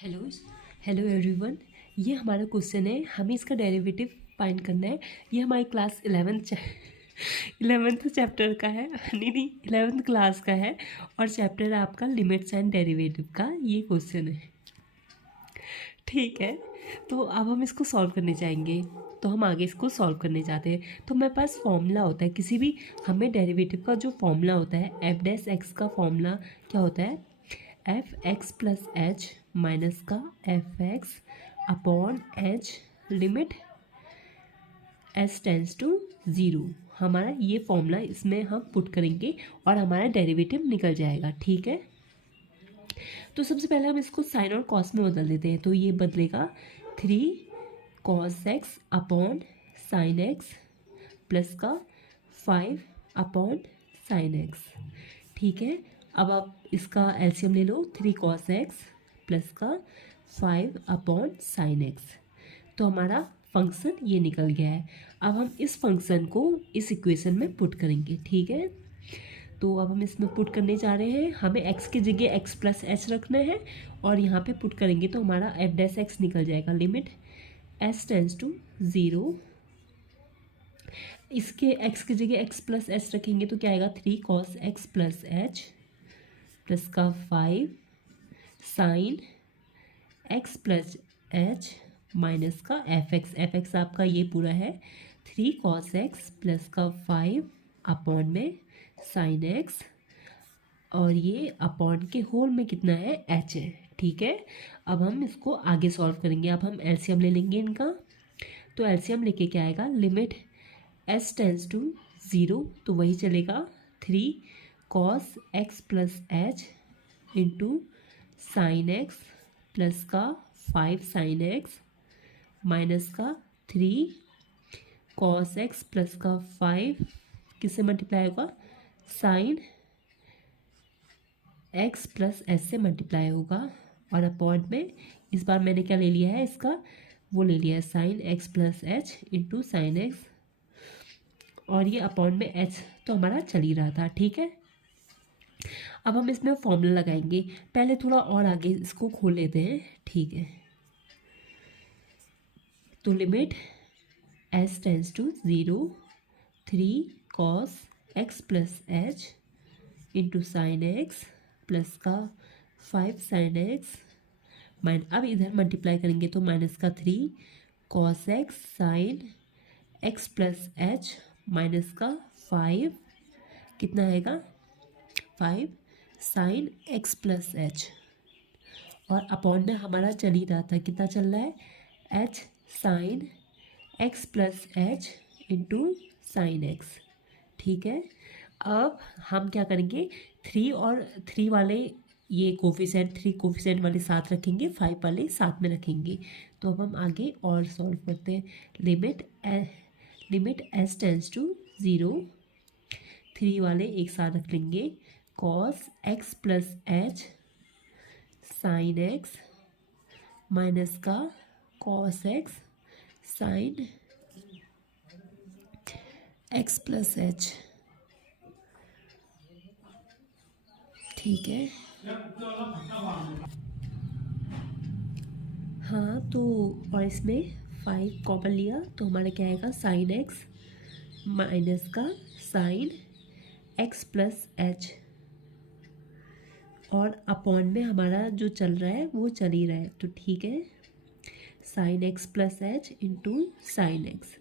Hello hello everyone. ये हमारा question है, हमें इसका डेरिवेटिव फाइंड करना है। ये हमारी क्लास 11th चैप्टर का है, नहीं 11th क्लास का है और चैप्टर आपका लिमिट्स एंड डेरिवेटिव का ये क्वेश्चन है। ठीक है, तो अब हम इसको सॉल्व करने जाएंगे। तो हम आगे इसको सॉल्व करने जाते हैं। तो मेरे पास फॉर्मूला होता है किसी भी, हमें डेरिवेटिव का जो फॉर्मूला होता है एफ डैश एक्स का फॉर्मूला क्या होता है, F X plus H minus का F X upon H limit S tends to zero. हमारा ये फॉर्मूला इसमें हम पुट करेंगे और हमारा डेरिवेटिव निकल जाएगा। ठीक है, तो सबसे पहले हम इसको साइन और कॉस में बदल देते हैं। तो ये बदलेगा 3 cos x upon sine x plus का 5 अपॉन साइन एक्स। ठीक है, अब आप इसका एलसीएम ले लो, 3 cos x प्लस का 5 अपॉन साइन एक्स। तो हमारा फंक्शन ये निकल गया है। अब हम इस फंक्शन को इस इक्वेशन में पुट करेंगे। ठीक है, तो अब हम इसमें पुट करने जा रहे हैं। हमें x की जगह x प्लस एच रखना है और यहाँ पे पुट करेंगे तो हमारा एफ डैश एक्स निकल जाएगा। Limit s tends to zero. इसके x की जगह x प्लस एच रखेंगे तो क्या आएगा, 3 cos x plus H plus का 5 sine x plus H minus का एफ एक्स आपका ये पूरा है 3 cos x प्लस का 5 अपॉन में साइन एक्स और ये अपॉन के होल में कितना है, एच है। ठीक है, अब हम इसको आगे सॉल्व करेंगे। अब हम एलसीएम ले लेंगे इनका। तो एलसीएम लेके क्या आएगा, limit S tends to zero, तो वही चलेगा 3 cos x plus H into sine x plus का 5 साइन एक्स माइनस का 3 cos x प्लस का 5 किससे मल्टीप्लाई होगा, साइन x प्लस एस से मल्टीप्लाई होगा और अपॉन में इस बार मैंने क्या ले लिया है, इसका वो ले लिया है sine x plus H into sine x और ये अपॉन में h तो हमारा चल ही रहा था। ठीक है, अब हम इसमें फॉर्मूला लगाएंगे। पहले थोड़ा और आगे इसको खोल लेते हैं। ठीक है, तो limit s tends to zero 3 cos x plus H into sine x plus का 5 साइन एक्स अब इधर मल्टीप्लाई करेंगे तो माइनस का 3 cos x sine x plus H minus का 5 कितना आएगा, 5 साइन x प्लस एच और अपॉन में हमारा चल ही रहा था, कितना चल रहा है, h sine x plus H into sine x. ठीक है, अब हम क्या करेंगे, 3 और 3 वाले ये कोफिशेंट 3 कोफिशेंट वाले साथ रखेंगे, 5 वाले साथ में रखेंगे। तो अब हम आगे और सॉल्व करते हैं। Limit S tends to zero, 3 वाले एक साथ रख लेंगे, cos x plus H sine x minus का cos x sine x plus H. ठीक है, हाँ तो और इसमें 5 कॉमन लिया तो हमारा क्या आएगा, साइन एक्स माइनस का साइन एक्स प्लस एच और अपॉन में हमारा जो चल रहा है वो चल ही रहा है। तो ठीक है, sine x plus H into sine x.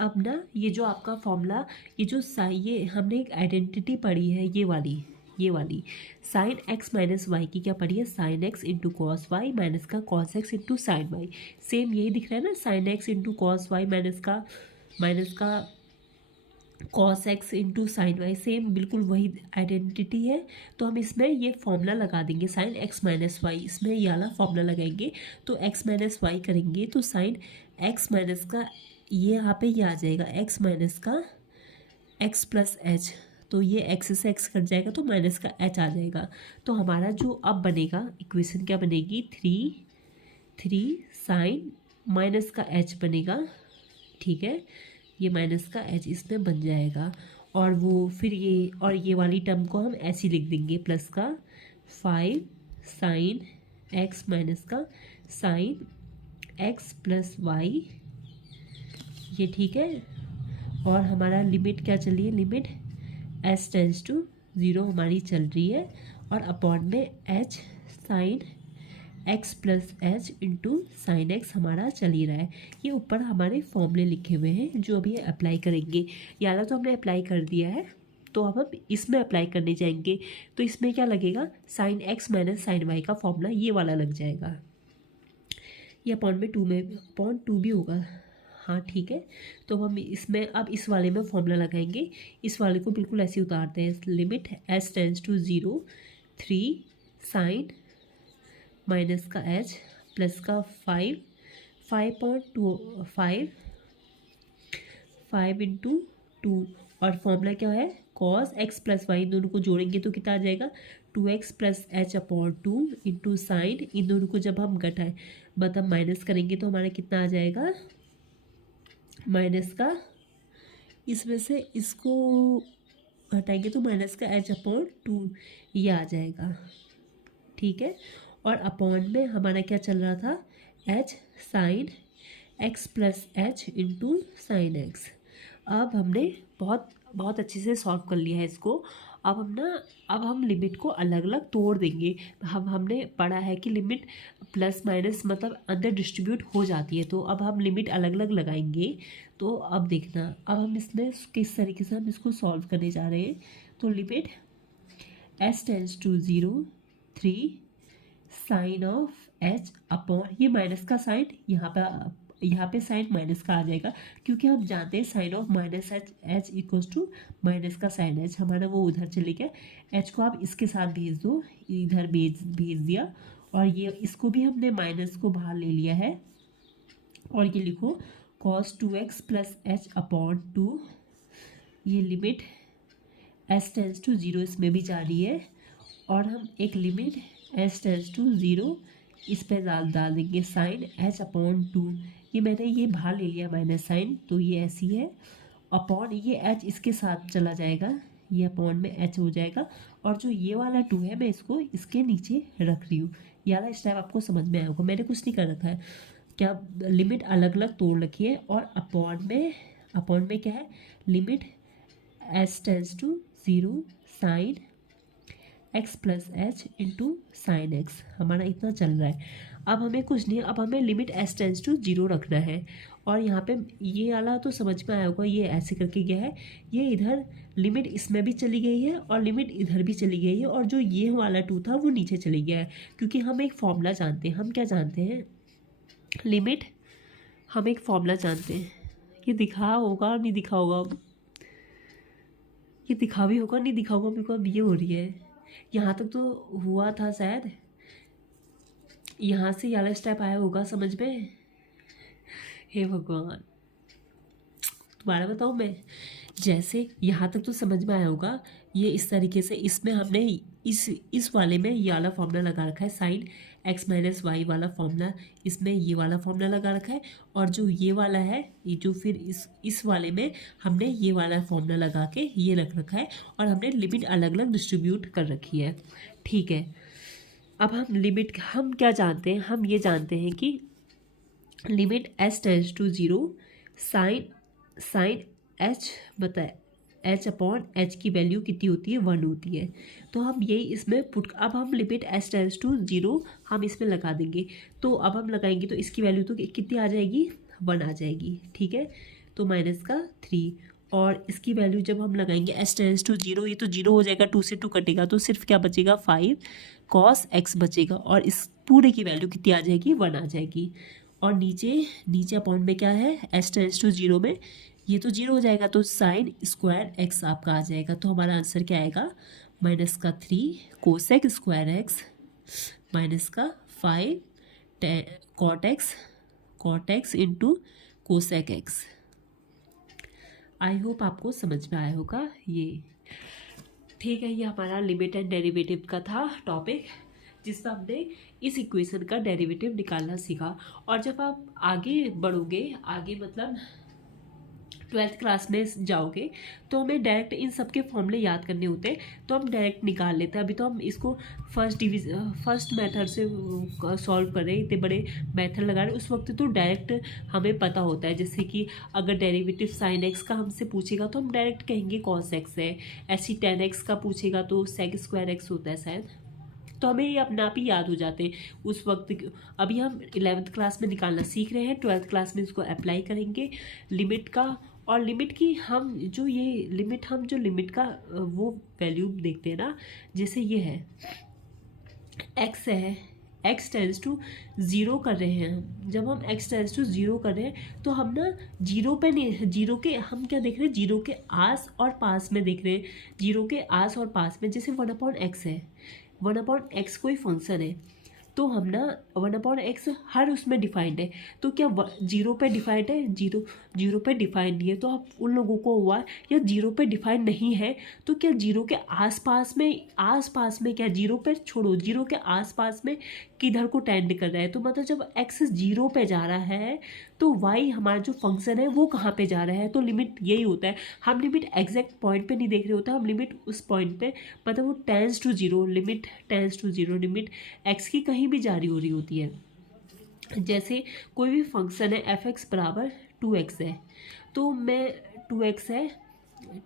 अब ना ये जो आपका फॉर्मूला, ये हमने एक आइडेंटिटी पढ़ी है, ये वाली साइन एक्स माइनस वाई की क्या पढ़ी है, sine X into cos Y minus का cos X into sine Y. Same यही दिख रहा है ना, sine X into cos Y minus का cos X into sine Y, same बिल्कुल वही आइडेंटिटी है। तो हम इसमें ये फॉर्मूला लगा देंगे, साइन एक्स माइनस वाई, इसमें ये वाला फॉर्मूला लगाएंगे। तो एक्स माइनस वाई करेंगे तो साइन एक्स माइनस का ये यहाँ पे ये आ जाएगा, एक्स माइनस का एक्स प्लस एच, तो ये एक्स से एक्स कट जाएगा तो माइनस का एच आ जाएगा। तो हमारा जो अब बनेगा इक्वेशन क्या बनेगी, 3 साइन माइनस का एच बनेगा। ठीक है, ये माइनस का एच इसमें बन जाएगा और वो फिर ये वाली टर्म को हम ऐसे लिख देंगे, प्लस का 5 साइन एक्स माइनस का साइन एक्स प्लस वाई, ये ठीक है। और हमारा लिमिट क्या चल रही है, लिमिट एस टेंस टू 0 हमारी चल रही है, और अपॉन में H sine x plus H into sine x हमारा चल ही रहा है। ये ऊपर हमारे फॉर्मूले लिखे हुए हैं जो अभी अप्लाई करेंगे। यार तो हमने अप्लाई कर दिया है, तो अब हम इसमें अप्लाई करने जाएंगे। तो इसमें क्या लगेगा, sine x minus sine y का फॉर्मूला ये वाला लग जाएगा। ये अपॉन में 2 में अपॉन 2 भी होगा, हाँ ठीक है। तो हम इसमें अब इस वाले में फॉर्मूला लगाएंगे। इस वाले को बिल्कुल ऐसे उतारते हैं, limit S tends to 0 3 sine minus का एच प्लस का 5 इंटू 2, और फॉर्मूला क्या है, कॉस एक्स प्लस वाई, इन दोनों को जोड़ेंगे तो कितना आ जाएगा 2x plus H upon 2 into sine, इन दोनों को जब हम घटाए मतलब माइनस करेंगे तो हमारा कितना आ जाएगा, माइनस का, इसमें से इसको हटाएंगे तो माइनस का एच अपॉन 2 ये आ जाएगा, ठीक है। और अपॉन में हमारा क्या चल रहा था, H sine x plus H into sine x. अब हमने बहुत अच्छे से सॉल्व कर लिया है इसको। अब हम लिमिट को अलग अलग तोड़ देंगे। हमने पढ़ा है कि लिमिट प्लस माइनस मतलब अंदर डिस्ट्रीब्यूट हो जाती है, तो अब हम लिमिट अलग अलग लगाएंगे। तो अब देखना, अब हम इसमें किस तरीके से हम इसको सॉल्व करने जा रहे हैं। तो limit S tends to 0 3 sine of H upon, ये माइनस का साइन यहाँ पे साइन माइनस का आ जाएगा, क्योंकि हम जानते हैं sine of minus H equals to minus का साइन एच, हमारा वो उधर चले गया। एच को आप इसके साथ भेज दो, इधर भेज दिया, और ये इसको भी हमने माइनस को बाहर ले लिया है, और ये लिखो cos 2x plus H upon 2, ये लिमिट एस टेंस टू 0 इसमें भी जा रही है, और हम एक लिमिट एस टेंस टू 0 इस पर डाल देंगे साइन एच अपॉन 2, ये मैंने ये बाहर ले लिया माइनस साइन, तो ये ऐसी है, अपॉन ये एच इसके साथ चला जाएगा, ये अपॉन में एच हो जाएगा, और जो ये वाला 2 है मैं इसको इसके नीचे रख रही हूँ। ये वाला स्टेप आपको समझ में आया होगा, मैंने कुछ नहीं कर रखा है, क्या लिमिट अलग अलग तोड़ रखी है, और अपॉन में क्या है, limit S tends to 0 sine x plus H into sine x, हमारा इतना चल रहा है। अब हमें कुछ नहीं, अब हमें लिमिट एस टेंस टू 0 रखना है, और यहाँ पे ये वाला तो समझ में आया होगा, ये ऐसे करके गया है, ये इधर लिमिट इसमें भी चली गई है और लिमिट इधर भी चली गई है, और जो ये वाला 2 था वो नीचे चली गया है, क्योंकि हम एक फॉर्मूला जानते हैं। हम क्या जानते हैं, लिमिट, हम एक फॉर्मूला जानते हैं। ये दिखा होगा और नहीं दिखा होगा, ये दिखा भी होगा नहीं दिखा होगा, मेरे को अब ये हो रही है। यहाँ तक तो हुआ था शायद, यहाँ से वाला स्टेप आया होगा समझ में। हे भगवान, दोबारा बताऊँ मैं, जैसे यहाँ तक तो समझ में आया होगा, ये इस तरीके से, इसमें हमने इस वाले में ये वाला फॉर्मूला लगा रखा है, साइन एक्स माइनस वाई वाला फॉर्मूला, इसमें ये वाला फॉर्मूला लगा रखा है, और जो ये वाला है, ये जो फिर इस वाले में हमने ये वाला फॉर्मूला लगा के ये रख रखा है, और हमने लिमिट अलग अलग डिस्ट्रीब्यूट कर रखी है, ठीक है। अब हम क्या जानते हैं, हम ये जानते हैं कि limit S tends to 0 sine H बताए, एच अपॉन एच की वैल्यू कितनी होती है, 1 होती है। तो हम यही इसमें अब हम लिमिट एस टेंस टू 0 हम इसमें लगा देंगे। तो अब हम लगाएंगे तो इसकी वैल्यू तो कितनी आ जाएगी, 1 आ जाएगी, ठीक है। तो माइनस का 3, और इसकी वैल्यू जब हम लगाएंगे एस टेंस टू 0, ये तो 0 हो जाएगा, 2 से 2 कटेगा, तो सिर्फ क्या बचेगा, 5 कॉस एक्स बचेगा, और इस पूरे की वैल्यू कितनी आ जाएगी, 1 आ जाएगी। और नीचे अपॉन में क्या है, एस टेंस टू 0 में ये तो 0 हो जाएगा, तो साइन स्क्वायर एक्स आपका आ जाएगा। तो हमारा आंसर क्या आएगा, माइनस का 3 कोसेक स्क्वायर एक्स माइनस का 5 cot x into cosec x. I hope आपको समझ में आया होगा ये, ठीक है। ये हमारा लिमिट एंड डेरिवेटिव का था टॉपिक, जिसमें हमने इस इक्वेशन का डेरिवेटिव निकालना सीखा। और जब आप आगे बढ़ोगे, आगे मतलब ट्वेल्थ क्लास में जाओगे तो हमें डायरेक्ट इन सब के फॉर्मूले याद करने होते हैं, तो हम डायरेक्ट निकाल लेते हैं। अभी तो हम इसको फर्स्ट मेथड से सॉल्व कर रहे हैं, इतने बड़े मेथड लगा रहे हैं, उस वक्त तो डायरेक्ट हमें पता होता है। जैसे कि अगर डेरिवेटिव साइन एक्स का हमसे पूछेगा तो हम डायरेक्ट कहेंगे कॉस एक्स है, ऐसी टेन एक्स का पूछेगा तो सेक स्क्वायर एक्स होता है शायद, तो हमें ये अपने आप ही याद हो जाते हैं उस वक्त। अभी हम 11th क्लास में निकालना सीख रहे हैं, 12th क्लास में इसको अप्लाई करेंगे लिमिट का। और लिमिट की हम जो लिमिट का वो वैल्यू देखते हैं ना, जैसे ये है एक्स है, एक्स टेंस टू ज़ीरो कर रहे हैं हम। जब हम एक्स टेंस टू ज़ीरो कर रहे हैं तो हम ना जीरो पे नहीं, जीरो के हम क्या देख रहे हैं, जीरो के आस और पास में देख रहे हैं, जीरो के आस और पास में। जैसे 1/x है, 1/x कोई फंक्शन है, तो हम ना 1/x हर उसमें डिफाइंड है, तो क्या जीरो पे डिफाइंड है, जीरो पे डिफाइंड नहीं है, तो अब उन लोगों को हुआ या जीरो पे डिफाइंड नहीं है, तो क्या जीरो के आसपास में क्या, जीरो पे छोड़ो, जीरो के आसपास में किधर को टेंड कर रहा है, तो मतलब जब x जीरो पे जा रहा है तो y हमारा जो फंक्शन है वो कहाँ पे जा रहा है, तो लिमिट यही होता है। हम लिमिट एग्जैक्ट पॉइंट पे नहीं देख रहे होते, हम लिमिट उस पॉइंट पे, मतलब वो tends to zero, limit tends to zero, limit x की कहीं भी जारी हो रही होती है। जैसे कोई भी फंक्शन है f(x) बराबर 2x है, तो मैं 2x है,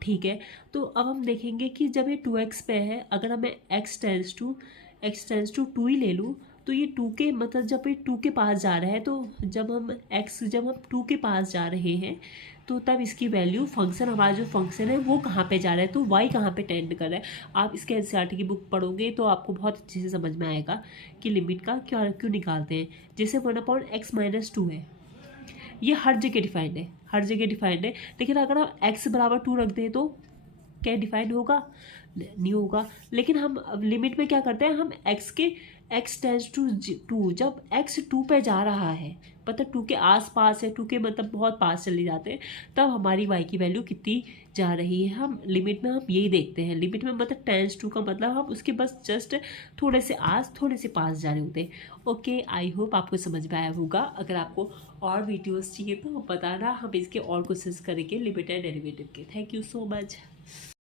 ठीक है, तो अब हम देखेंगे कि जब ये 2x पे है, अगर मैं x टेंस टू 2 ही ले लूँ, तो ये 2 के मतलब जब ये 2 के पास जा रहा है, तो जब हम 2 के पास जा रहे हैं तो तब इसकी वैल्यू फंक्शन, हमारा जो फंक्शन है वो कहाँ पे जा रहा है, तो y कहाँ पे टेंड कर रहा है। आप इसके एनसीईआरटी की बुक पढ़ोगे तो आपको बहुत अच्छे से समझ में आएगा कि लिमिट का क्यों निकालते हैं। जैसे 1/x - 2 है, ये हर जगह डिफाइंड है, हर जगह डिफाइंड है, लेकिन अगर हम x बराबर 2 रख दें तो क्या डिफाइंड होगा, नहीं होगा। लेकिन हम लिमिट में क्या करते हैं, हम x टेंस टू 2, जब x 2 पे जा रहा है, मतलब 2 के आस पास है, 2 के मतलब बहुत पास चले जाते हैं, तब हमारी y की वैल्यू कितनी जा रही है। हम लिमिट में हम यही देखते हैं, लिमिट में मतलब टेंस टू का मतलब हम उसके बस जस्ट थोड़े से पास जा रहे होते हैं। ओके, आई होप आपको समझ में आया होगा। अगर आपको और वीडियोस चाहिए तो बताना, हम इसके और कोशिश करेंगे लिमिट एंड डेरिवेटिव के। Thank you so much.